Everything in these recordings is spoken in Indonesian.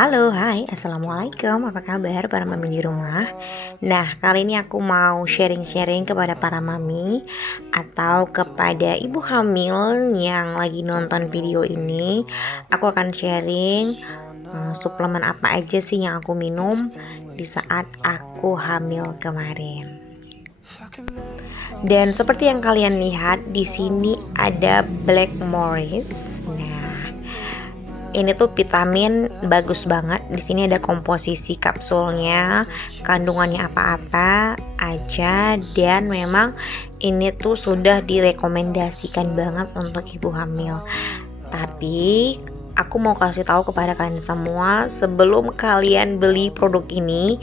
Halo, hai, assalamualaikum. Apa kabar para mami di rumah? Nah, kali ini aku mau sharing-sharing kepada para mami atau kepada ibu hamil yang lagi nonton video ini. Aku akan sharing suplemen apa aja sih yang aku minum di saat aku hamil kemarin. Dan seperti yang kalian lihat di sini ada Black Morris. Nah, ini tuh vitamin bagus banget. Di sini ada komposisi kapsulnya, kandungannya apa-apa aja, dan memang ini tuh sudah direkomendasikan banget untuk ibu hamil. Tapi aku mau kasih tahu kepada kalian semua, sebelum kalian beli produk ini,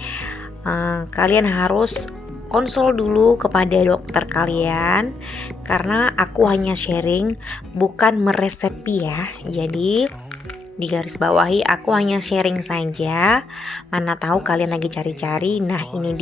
kalian harus konsul dulu kepada dokter kalian, karena aku hanya sharing, bukan meresepi ya. Jadi di garis bawahi aku hanya sharing saja. Mana tahu kalian lagi cari-cari. Nah ini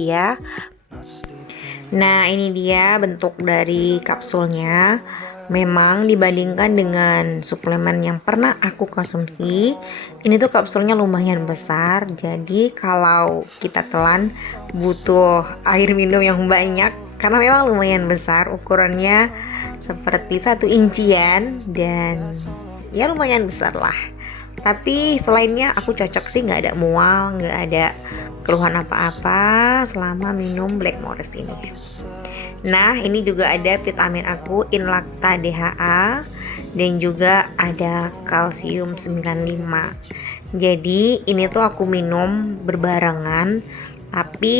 dia bentuk dari kapsulnya. Memang dibandingkan dengan suplemen yang pernah aku konsumsi, ini tuh kapsulnya lumayan besar. Jadi kalau kita telan butuh air minum yang banyak, karena memang lumayan besar ukurannya, seperti 1 incian, dan ya lumayan besar lah. Tapi selainnya aku cocok sih, nggak ada mual, nggak ada keluhan apa-apa selama minum Black Morris ini. Nah, ini juga ada vitamin aku Inlacta DHA, dan juga ada kalsium 95. Jadi ini tuh aku minum berbarengan, tapi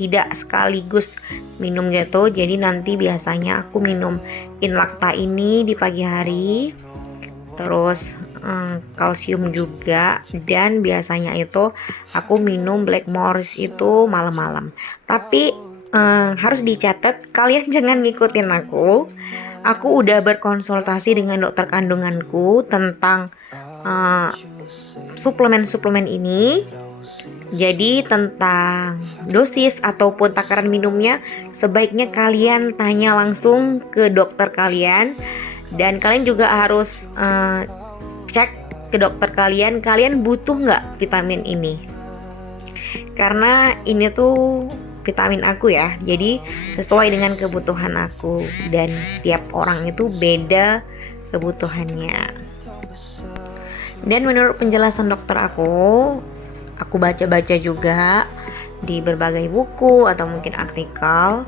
tidak sekaligus minum gitu. Jadi nanti biasanya aku minum Inlacta ini di pagi hari, terus kalsium juga, dan biasanya itu aku minum Black Morris itu malam-malam. Tapi harus dicatat, kalian jangan ngikutin aku. Aku udah berkonsultasi dengan dokter kandunganku tentang suplemen-suplemen ini. Jadi tentang dosis ataupun takaran minumnya, sebaiknya kalian tanya langsung ke dokter kalian. Dan kalian juga harus cek ke dokter kalian butuh nggak vitamin ini. Karena ini tuh vitamin aku ya, jadi sesuai dengan kebutuhan aku, dan tiap orang itu beda kebutuhannya. Dan menurut penjelasan dokter aku baca-baca juga di berbagai buku atau mungkin artikel,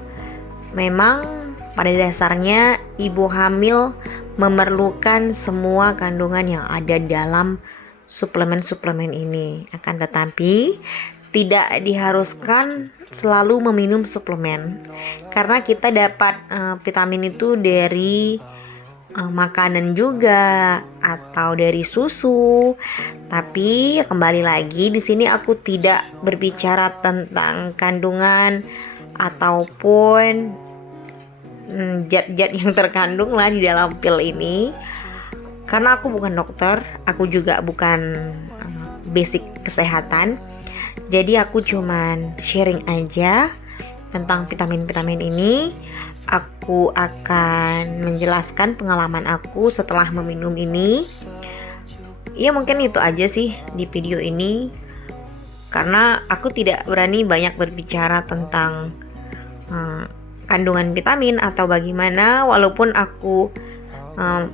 memang pada dasarnya ibu hamil memerlukan semua kandungan yang ada dalam suplemen-suplemen ini. Akan tetapi tidak diharuskan selalu meminum suplemen, karena kita dapat vitamin itu dari makanan juga atau dari susu. Tapi kembali lagi, di sini aku tidak berbicara tentang kandungan ataupun zat-zat yang terkandung lah di dalam pil ini, karena aku bukan dokter, aku juga bukan basic kesehatan. Jadi aku cuman sharing aja tentang vitamin-vitamin ini. Aku akan menjelaskan pengalaman aku setelah meminum ini. Ya mungkin itu aja sih di video ini, karena aku tidak berani banyak berbicara tentang kandungan vitamin atau bagaimana. Walaupun aku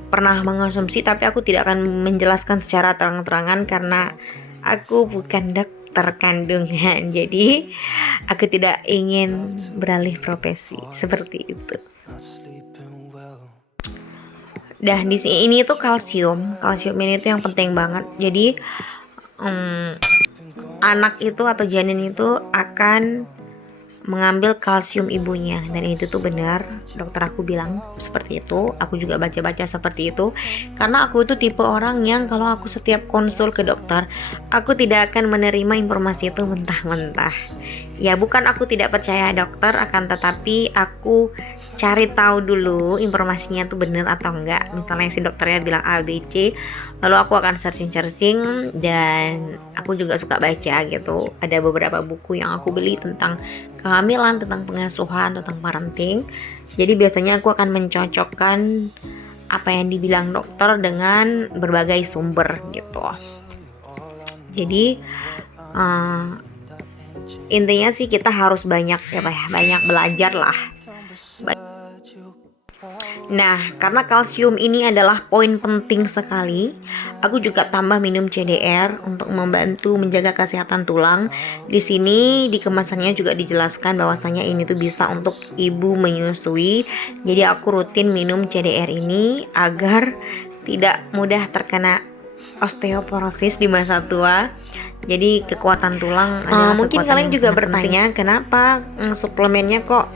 pernah mengonsumsi, tapi aku tidak akan menjelaskan secara terang-terangan karena aku bukan dokter kandungan. Jadi aku tidak ingin beralih profesi seperti itu. Dah di sini ini tuh kalsium ini tuh yang penting banget. Jadi anak itu atau janin itu akan mengambil kalsium ibunya, dan itu tuh benar, dokter aku bilang seperti itu. Aku juga baca-baca seperti itu, karena aku itu tipe orang yang kalau aku setiap konsul ke dokter, aku tidak akan menerima informasi itu mentah-mentah. Ya bukan aku tidak percaya dokter, akan tetapi aku cari tahu dulu informasinya tuh benar atau enggak. Misalnya si dokternya bilang A, B, C, lalu aku akan searching, dan aku juga suka baca gitu. Ada beberapa buku yang aku beli tentang kehamilan, tentang pengasuhan, tentang parenting. Jadi biasanya aku akan mencocokkan apa yang dibilang dokter dengan berbagai sumber gitu. Jadi intinya sih kita harus banyak banyak belajar lah. Nah, karena kalsium ini adalah poin penting sekali, aku juga tambah minum CDR untuk membantu menjaga kesehatan tulang. Di sini di kemasannya juga dijelaskan bahwasanya ini tuh bisa untuk ibu menyusui. Jadi aku rutin minum CDR ini agar tidak mudah terkena osteoporosis di masa tua. Jadi kekuatan tulang adalah mungkin kalian juga bertanya kenapa suplemennya kok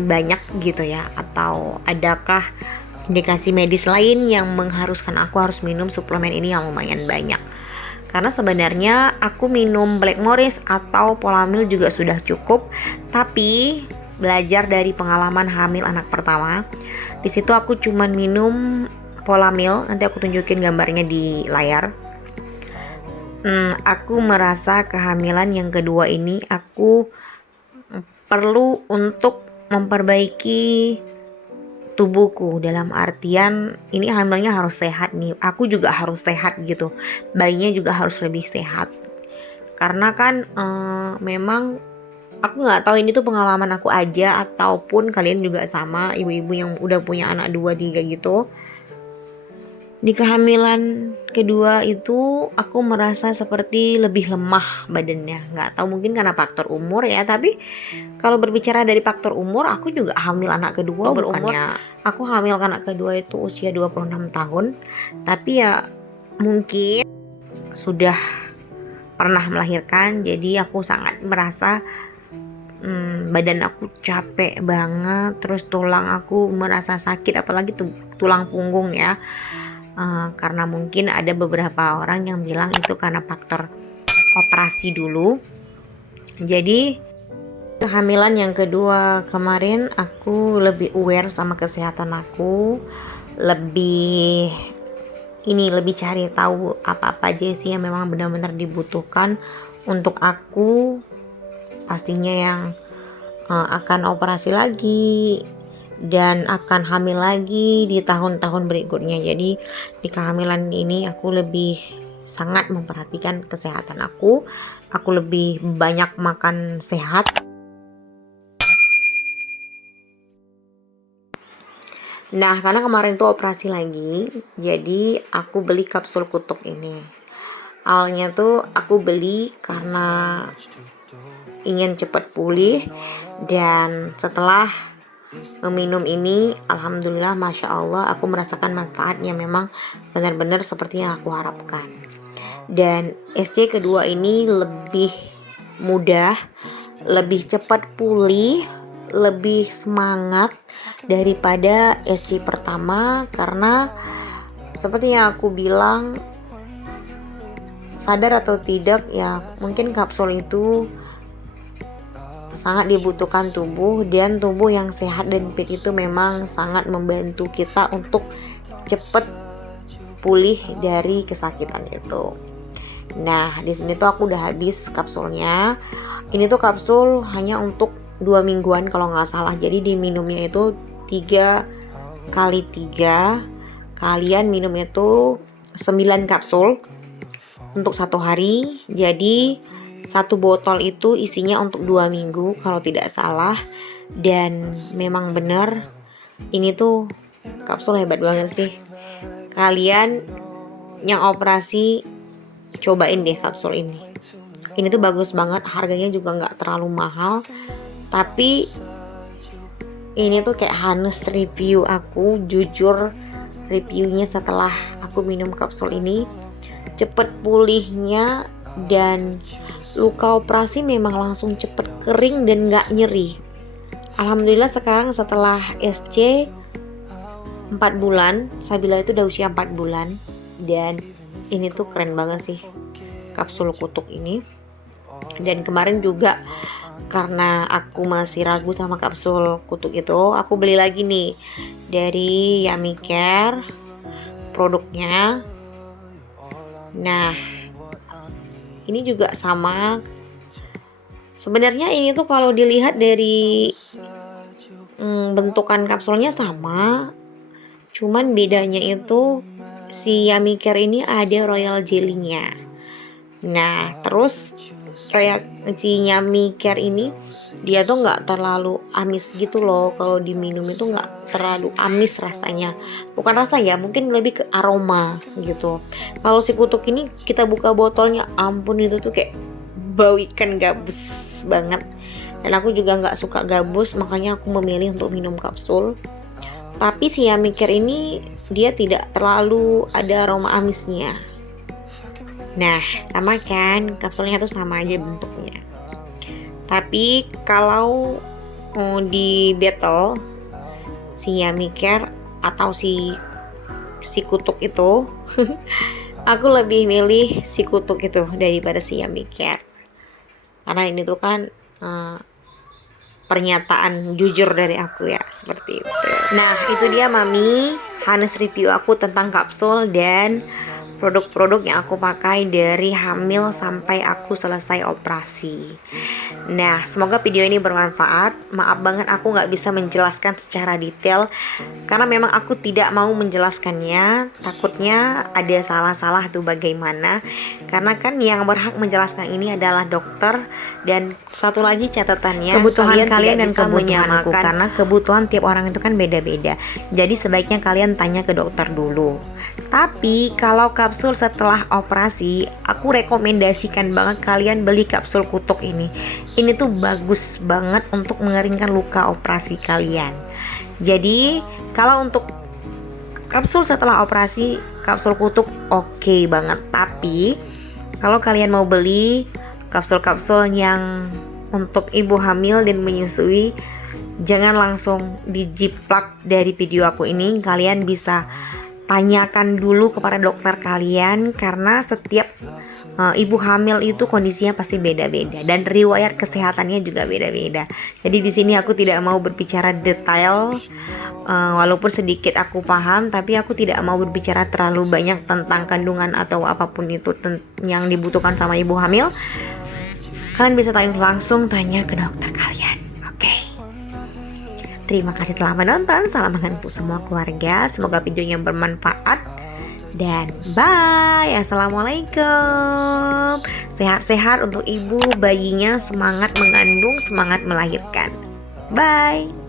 banyak gitu ya, atau adakah indikasi medis lain yang mengharuskan aku harus minum suplemen ini yang lumayan banyak. Karena sebenarnya aku minum Blackmores atau Polamil juga sudah cukup, tapi belajar dari pengalaman hamil anak pertama, di situ aku cuman minum Polamil, nanti aku tunjukin gambarnya di layar. Aku merasa kehamilan yang kedua ini aku perlu untuk memperbaiki tubuhku, dalam artian ini hamilnya harus sehat nih, aku juga harus sehat gitu, bayinya juga harus lebih sehat. Karena kan memang aku nggak tahu ini tuh pengalaman aku aja ataupun kalian juga sama, ibu-ibu yang udah punya anak 2-3 gitu. Di kehamilan kedua itu aku merasa seperti lebih lemah badannya. Nggak tahu, mungkin karena faktor umur ya. Tapi kalau berbicara dari faktor umur, aku juga hamil anak kedua bukannya. Aku hamil anak kedua itu usia 26 tahun. Tapi ya mungkin sudah pernah melahirkan. Jadi aku sangat merasa badan aku capek banget. Terus tulang aku merasa sakit, apalagi tulang punggung ya. Karena mungkin ada beberapa orang yang bilang itu karena faktor operasi dulu. Jadi kehamilan yang kedua kemarin aku lebih aware sama kesehatan aku, lebih cari tahu apa-apa aja sih yang memang benar-benar dibutuhkan untuk aku, pastinya yang akan operasi lagi dan akan hamil lagi di tahun-tahun berikutnya. Jadi di kehamilan ini aku lebih sangat memperhatikan kesehatan aku lebih banyak makan sehat. Nah, karena kemarin tuh operasi lagi, jadi aku beli kapsul kutuk ini. Awalnya tuh aku beli karena ingin cepat pulih, dan setelah meminum ini alhamdulillah masya Allah aku merasakan manfaatnya, memang benar-benar seperti yang aku harapkan. Dan SC kedua ini lebih mudah, lebih cepat pulih, lebih semangat daripada SC pertama. Karena seperti yang aku bilang, sadar atau tidak ya, mungkin kapsul itu sangat dibutuhkan tubuh, dan tubuh yang sehat dan fit itu memang sangat membantu kita untuk cepat pulih dari kesakitan itu. Nah, di sini tuh aku udah habis kapsulnya. Ini tuh kapsul hanya untuk 2 mingguan kalau nggak salah. Jadi diminumnya itu 3 kali 3. Kalian minum itu 9 kapsul untuk 1 hari. Jadi 1 botol itu isinya untuk 2 minggu kalau tidak salah. Dan memang benar ini tuh kapsul hebat banget sih. Kalian yang operasi cobain deh kapsul ini. Ini tuh bagus banget, harganya juga gak terlalu mahal. Tapi ini tuh kayak honest review aku, jujur reviewnya setelah aku minum kapsul ini. Cepet pulihnya, dan luka operasi memang langsung cepet kering dan gak nyeri. Alhamdulillah sekarang setelah SC 4 bulan, Sabila itu udah usia 4 bulan. Dan ini tuh keren banget sih kapsul kutuk ini. Dan kemarin juga karena aku masih ragu sama kapsul kutuk itu, aku beli lagi nih dari Yummy Care produknya. Nah, ini juga sama. Sebenarnya ini tuh kalau dilihat dari bentukan kapsulnya sama, cuman bedanya itu si Yummy Care ini ada royal jelly-nya. Nah, terus kayak si Nyami Care ini dia tuh nggak terlalu amis gitu loh. Kalau diminum itu nggak terlalu amis rasanya. Bukan rasa ya, mungkin lebih ke aroma gitu. Kalau si kutuk ini kita buka botolnya, ampun itu tuh kayak bau ikan gabus banget. Dan aku juga nggak suka gabus, makanya aku memilih untuk minum kapsul. Tapi si Yummy Care ini dia tidak terlalu ada aroma amisnya. Nah, sama kan, kapsulnya tuh sama aja bentuknya. Tapi kalau di battle si Yummy Care atau si kutuk itu, aku lebih milih si kutuk itu daripada si Yummy Care. Karena ini tuh kan pernyataan jujur dari aku ya, seperti itu. Nah, itu dia Mami, Hanes review aku tentang kapsul dan produk-produk yang aku pakai dari hamil sampai aku selesai operasi. Nah, semoga video ini bermanfaat. Maaf banget aku nggak bisa menjelaskan secara detail karena memang aku tidak mau menjelaskannya. Takutnya ada salah-salah tuh bagaimana. Karena kan yang berhak menjelaskan ini adalah dokter. Dan satu lagi catatannya, kebutuhan kalian dan kebutuhanku, karena kebutuhan tiap orang itu kan beda-beda. Jadi sebaiknya kalian tanya ke dokter dulu. Tapi kalau kapsul setelah operasi, aku rekomendasikan banget kalian beli kapsul kutuk ini. Ini tuh bagus banget untuk mengeringkan luka operasi kalian. Jadi kalau untuk kapsul setelah operasi, kapsul kutuk oke banget. Tapi kalau kalian mau beli kapsul-kapsul yang untuk ibu hamil dan menyusui, jangan langsung dijiplak dari video aku ini. Kalian bisa tanyakan dulu kepada dokter kalian karena setiap ibu hamil itu kondisinya pasti beda-beda dan riwayat kesehatannya juga beda-beda. Jadi di sini aku tidak mau berbicara detail, walaupun sedikit aku paham, tapi aku tidak mau berbicara terlalu banyak tentang kandungan atau apapun itu yang dibutuhkan sama ibu hamil. Kalian bisa langsung tanya ke dokter kalian. Terima kasih telah menonton. Salam hangat untuk semua keluarga. Semoga videonya bermanfaat. Dan bye. Assalamualaikum. Sehat-sehat untuk ibu bayinya. Semangat mengandung, semangat melahirkan. Bye.